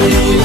Hallelujah.